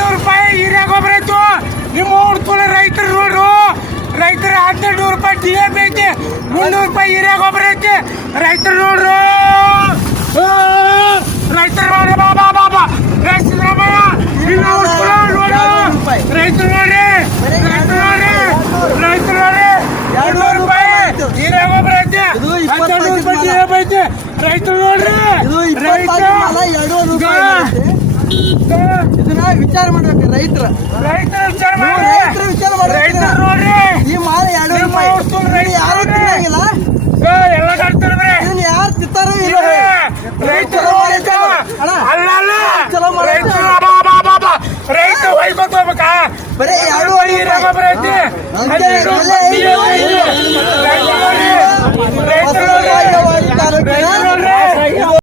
300 ರೂಪಾಯಿ ಹಿರಿಯ ಗೊಬ್ಬರ ಐತು. ನಿಮ್ಮ ಊರ್ತುಲ ರೈತರು ನೋಡ್ರು, ರೈತರ 1200 ರೂಪಾಯಿ DAP ಐತಿ, 300 ರೂಪಾಯಿ ಹಿರಿಯ ಗೊಬ್ಬರ ಐತಿ. ರೈತರು ನೋಡ್ರು, ರೈತರು ನೋಡ್ರಿ, ಬಾಬಾ ಬಾಬಾ ಸಿದ್ದರಾಮಯ್ಯ ಇಲ್ಲ ಊರ್ತುಲ ನೋಡು, ರೈತರು ನೋಡ್ರಿ, ರೈತರು ನೋಡ್ರಿ, ರೈತರು ನೋಡ್ರಿ, 200 ರೂಪಾಯಿ ಹಿರಿಯ ಗೊಬ್ಬರ ಐತಿ, 1200 ರೂಪಾಯಿ DAP ಐತಿ. ರೈತರು ನೋಡ್ರಿ, ಇದನ್ನ ವಿಚಾರ ಮಾಡ್ಬೇಕು ರೈತರ ವಿಚಾರ ನೋಡ್ರಿ. ಈ ಮಾಲ 200 ರೂಪಾಯಿ ಯಾರು ತಿನ್ನಂಗಿಲ್ಲ, ಎಲ್ಲ ಕಟ್ತಾರೆ ಇದನ್ನ ಯಾರು ತಿಂತಾರೋ ಇಲ್ಲ.